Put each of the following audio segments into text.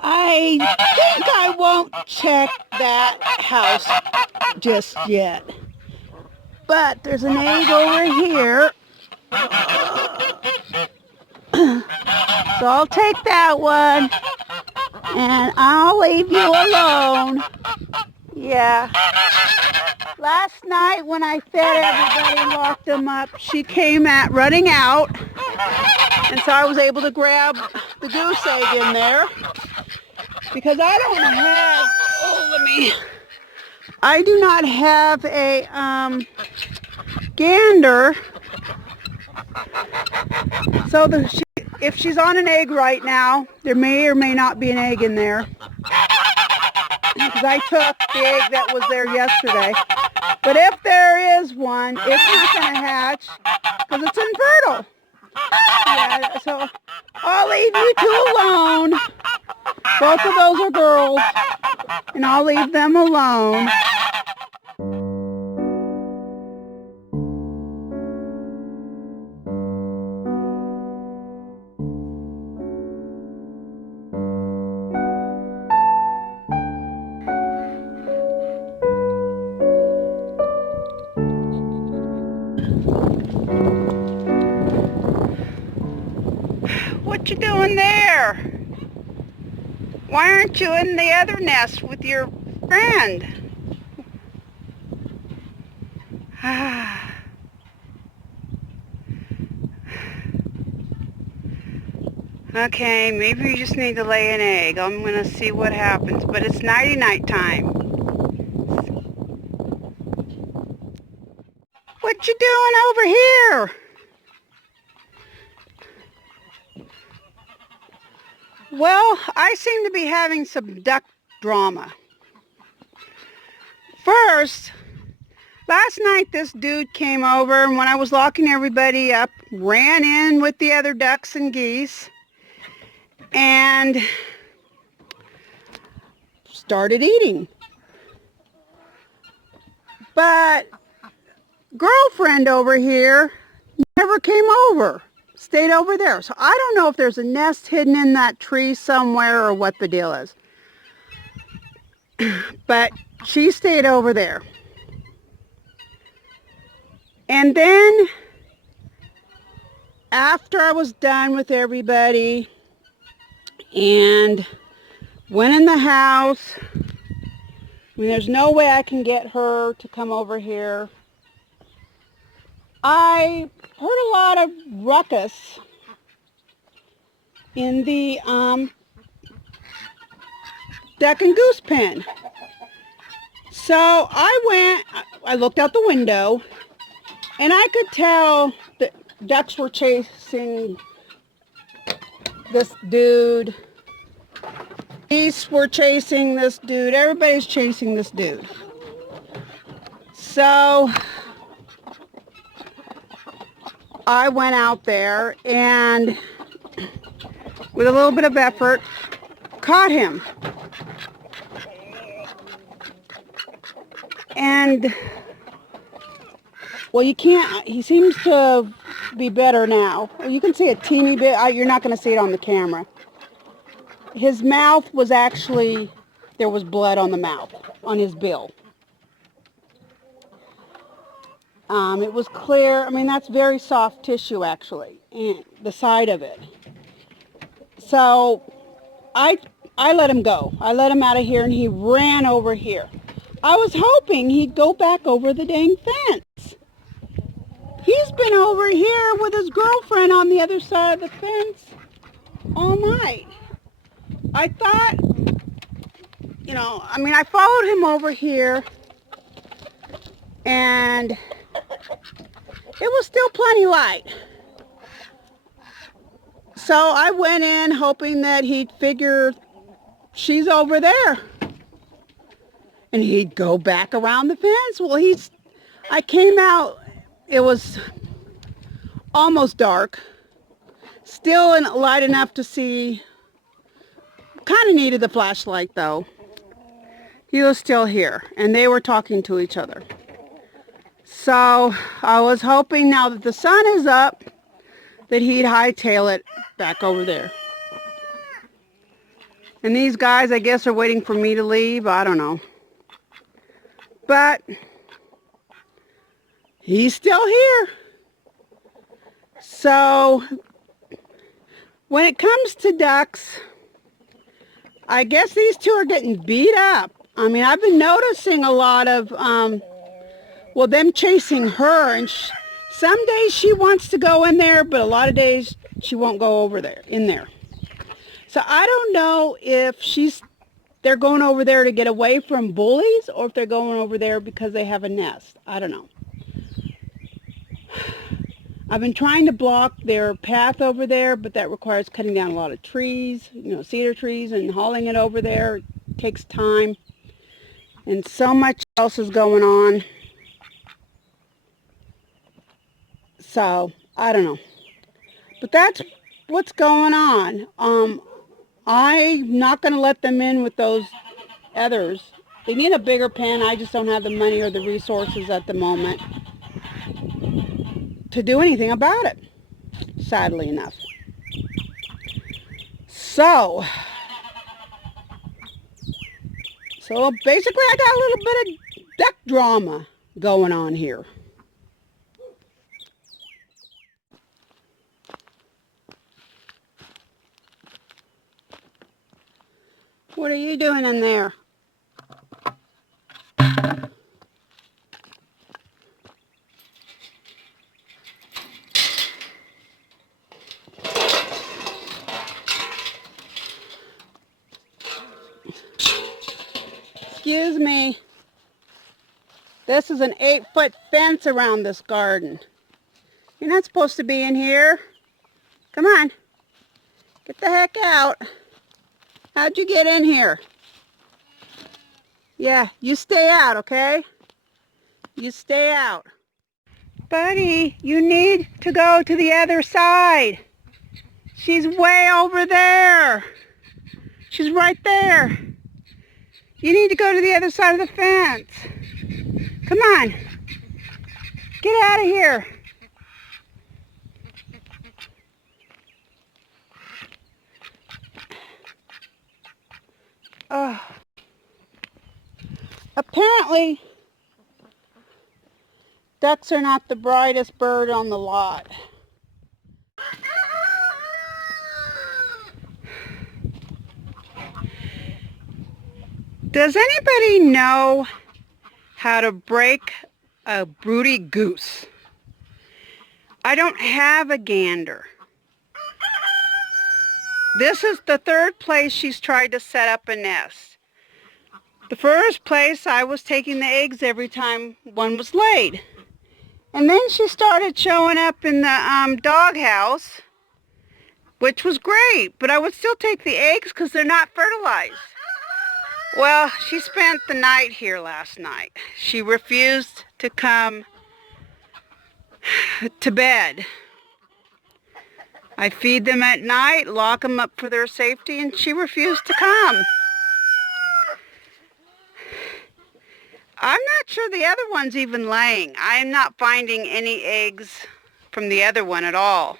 I think I won't check that house just yet. But there's an egg over here. So I'll take that one. And I'll leave you alone. Yeah. Last night when I fed everybody and locked them up, she came running out. And so I was able to grab the goose egg in there. Because I don't have, I do not have a gander. So if she's on an egg right now, there may or may not be an egg in there. Because I took the egg that was there yesterday. But if there is one, it's not going to hatch because it's infertile. Yeah, so I'll leave you two alone. Both of those are girls, and I'll leave them alone. What you doing there? Why aren't you in the other nest with your friend? Okay, maybe you just need to lay an egg. I'm going to see what happens, but it's nighty-night time. What you doing over here? Well, I seem to be having some duck drama. First, last night this dude came over, and when I was locking everybody up, ran in with the other ducks and geese and started eating. But girlfriend over here never came over. Stayed over there. So I don't know if there's a nest hidden in that tree somewhere or what the deal is. But she stayed over there. And then after I was done with everybody and went in the house, I mean, there's no way I can get her to come over here. I heard a lot of ruckus in the duck and goose pen. So I looked out the window, and I could tell that ducks were chasing this dude. Geese were chasing this dude. Everybody's chasing this dude. So I went out there and with a little bit of effort caught him. And well, you can't, he seems to be better now. You can see a teeny bit, you're not going to see it on the camera. His mouth was actually, there was blood on the mouth, on his bill. It was clear. I mean, that's very soft tissue, actually, and the side of it. So I let him go. I let him out of here, and he ran over here. I was hoping he'd go back over the dang fence. He's been over here with his girlfriend on the other side of the fence all night. I thought, you know, I mean, I followed him over here, and it was still plenty light. So I went in hoping that he'd figure she's over there and he'd go back around the fence. Well, I came out, it was almost dark, still light enough to see would have needed the flashlight though. He was still here, and they were talking to each other. So I was hoping now that the sun is up that he'd hightail it back over there. And these guys, I guess, are waiting for me to leave. I don't know. But he's still here. So when it comes to ducks, I guess these two are getting beat up. I mean, I've been noticing a lot of, well, them chasing her. And some days she wants to go in there, but a lot of days she won't go over there, in there. So I don't know if they're going over there to get away from bullies or if they're going over there because they have a nest. I don't know. I've been trying to block their path over there, but that requires cutting down a lot of trees, cedar trees, and hauling it over there. It takes time. And so much else is going on. So, I don't know. But that's what's going on. I'm not going to let them in with those others. They need a bigger pen. I just don't have the money or the resources at the moment to do anything about it, sadly enough. So basically I got a little bit of duck drama going on here. What are you doing in there? Excuse me. This is an 8-foot fence around this garden. You're not supposed to be in here. Come on. Get the heck out. How'd you get in here? Yeah, you stay out, okay? You stay out. Buddy, you need to go to the other side. She's way over there. She's right there. You need to go to the other side of the fence. Come on. Get out of here. Oh. Apparently, ducks are not the brightest bird on the lot. Does anybody know how to break a broody goose? I don't have a gander. This is the third place she's tried to set up a nest. The first place I was taking the eggs every time one was laid. And then she started showing up in the doghouse, which was great, but I would still take the eggs because they're not fertilized. Well, she spent the night here last night. She refused to come to bed. I feed them at night, lock them up for their safety, and she refused to come. I'm not sure the other one's even laying. I am not finding any eggs from the other one at all.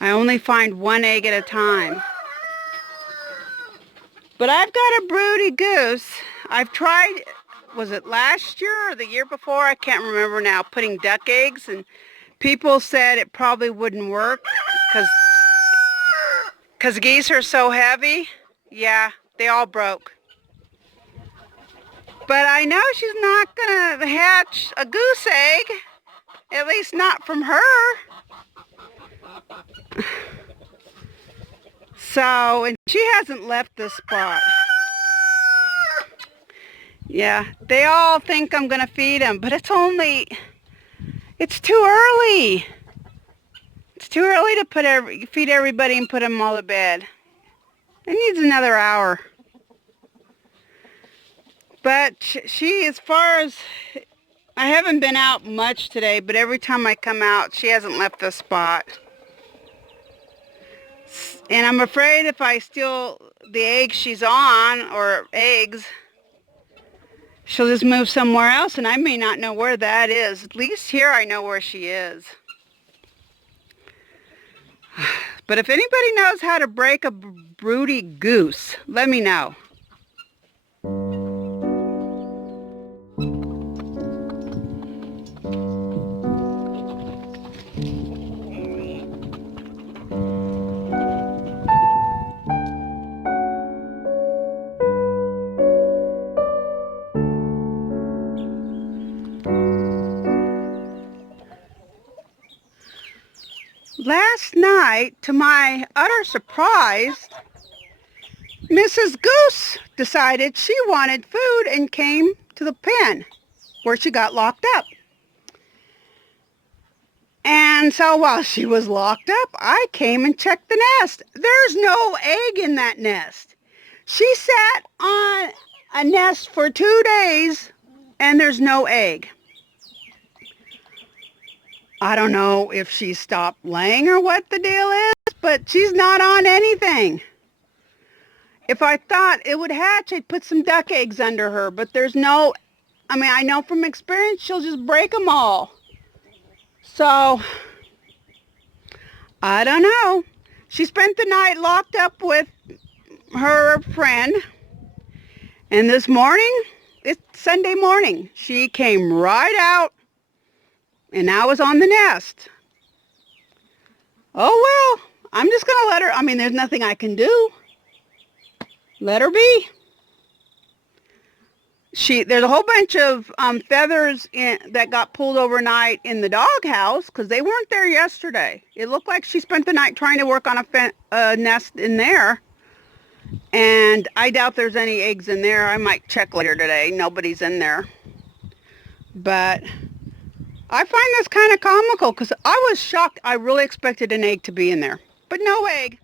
I only find one egg at a time. But I've got a broody goose. I've tried, was it last year or the year before? I can't remember now, putting duck eggs, and people said it probably wouldn't work because geese are so heavy. Yeah, they all broke. But I know she's not going to hatch a goose egg, at least not from her. So, and she hasn't left this spot. Yeah, they all think I'm going to feed them, but it's too early. It's too early to feed everybody and put them all to bed. It needs another hour. But she, as far as, I haven't been out much today, but every time I come out, she hasn't left the spot. And I'm afraid if I steal the egg she's on, or eggs, she'll just move somewhere else, and I may not know where that is. At least here I know where she is. But if anybody knows how to break a broody goose, let me know. Last night, to my utter surprise, Mrs. Goose decided she wanted food and came to the pen where she got locked up. And so while she was locked up, I came and checked the nest. There's no egg in that nest. She sat on a nest for 2 days and there's no egg. I don't know if she stopped laying or what the deal is, but she's not on anything. If I thought it would hatch, I'd put some duck eggs under her, but there's no, I know from experience she'll just break them all. So, I don't know. She spent the night locked up with her friend, and this morning, it's Sunday morning, she came right out, and I was on the nest. Oh well, I'm just going to let her, there's nothing I can do. Let her be. There's a whole bunch of feathers that got pulled overnight in the doghouse because they weren't there yesterday. It looked like she spent the night trying to work on a nest in there. And I doubt there's any eggs in there. I might check later today. Nobody's in there. But I find this kind of comical because I was shocked. I really expected an egg to be in there, but no egg.